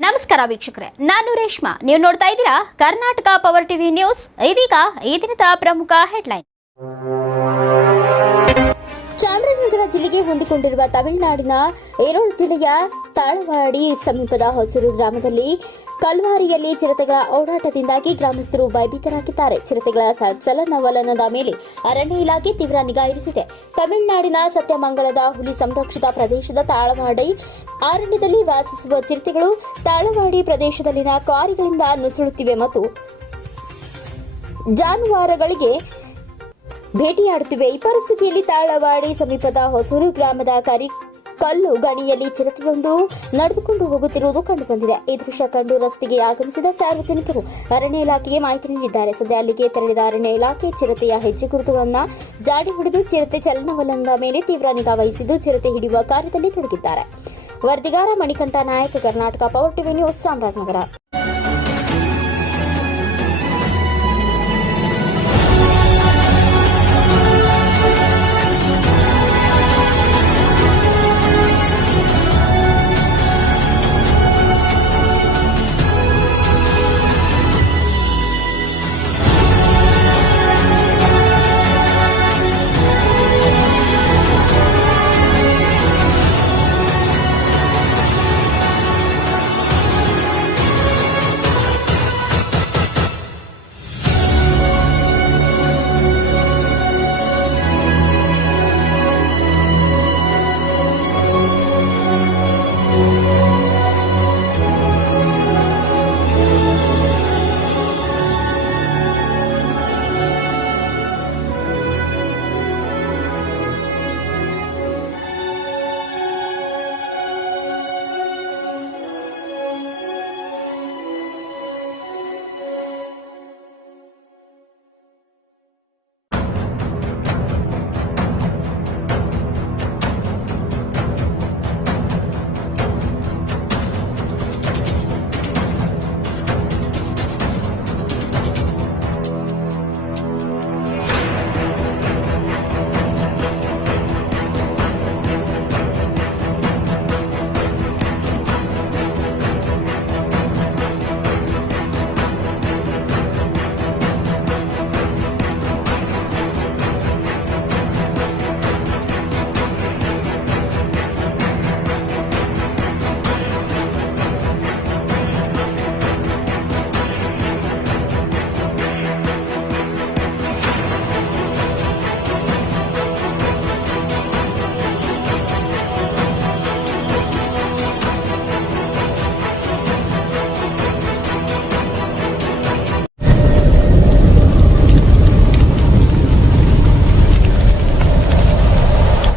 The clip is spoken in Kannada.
ನಮಸ್ಕಾರ ವೀಕ್ಷಕರೇ, ನಾನು ರೇಷ್ಮಾ. ನೀವು ನೋಡ್ತಾ ಇದ್ದೀರಾ ಕರ್ನಾಟಕ ಪವರ್ ಟಿವಿ ನ್ಯೂಸ್. ಇದೀಗ ಈ ದಿನದ ಪ್ರಮುಖ ಹೆಡ್ಲೈನ್. ಚಾಮರಾಜನಗರ ಜಿಲ್ಲೆಗೆ ಹೊಂದಿಕೊಂಡಿರುವ ತಮಿಳುನಾಡಿನ ಏರೋಡ್ ಜಿಲ್ಲೆಯ ತಾಳವಾಡಿ ಸಮೀಪದ ಹೊಸೂರು ಗ್ರಾಮದಲ್ಲಿ ಕಲ್ವಾರಿಯಲ್ಲಿ ಚಿರತೆಗಳ ಓಡಾಟದಿಂದಾಗಿ ಗ್ರಾಮಸ್ಥರು ಭಯಭೀತರಾಗಿದ್ದಾರೆ. ಚಿರತೆಗಳ ಚಲನವಲನದ ಮೇಲೆ ಅರಣ್ಯ ಇಲಾಖೆ ತೀವ್ರ ನಿಗಾ ಇರಿಸಿದೆ. ತಮಿಳುನಾಡಿನ ಸತ್ಯಮಂಗಲದ ಹುಲಿ ಸಂರಕ್ಷಿತ ಪ್ರದೇಶದ ತಾಳವಾಡಿ ಅರಣ್ಯದಲ್ಲಿ ವಾಸಿಸುವ ಚಿರತೆಗಳು ತಾಳವಾಡಿ ಪ್ರದೇಶದಲ್ಲಿನ ಕಾರಿಗಳಿಂದ ನುಸುಳುತ್ತಿವೆ ಮತ್ತು ಜಾನುವಾರುಗಳಿಗೆ ಭೇಟಿಯಾಡುತ್ತಿವೆ. ಈ ಪರಿಸ್ಥಿತಿಯಲ್ಲಿ ತಾಳವಾಡಿ ಸಮೀಪದ ಹೊಸೂರು ಗ್ರಾಮದ ಕಲ್ಲು ಗಣಿಯಲ್ಲಿ ಚಿರತೆಯೊಂದು ನಡೆದುಕೊಂಡು ಹೋಗುತ್ತಿರುವುದು ಕಂಡುಬಂದಿದೆ. ಈ ದೃಶ್ಯ ಕಂಡು ರಸ್ತೆಗೆ ಆಗಮಿಸಿದ ಸಾರ್ವಜನಿಕರು ಅರಣ್ಯ ಇಲಾಖೆಗೆ ಮಾಹಿತಿ ನೀಡಿದ್ದಾರೆ. ಸದ್ಯ ಅಲ್ಲಿಗೆ ತೆರಳಿದ ಅರಣ್ಯ ಇಲಾಖೆ ಚಿರತೆಯ ಹೆಜ್ಜೆ ಗುರುತುಗಳನ್ನು ಜಾಡಿ ಹಿಡಿದು ಚಿರತೆ ಚಲನವಲನದ ಮೇಲೆ ತೀವ್ರ ನಿಗಾ ವಹಿಸಿದ್ದು ಚಿರತೆ ಹಿಡಿಯುವ ಕಾರ್ಯದಲ್ಲಿ ತೊಡಗಿದ್ದಾರೆ. ವರದಿಗಾರ Manikantha Nayak, Karnataka power TV news, Chamarajanagar.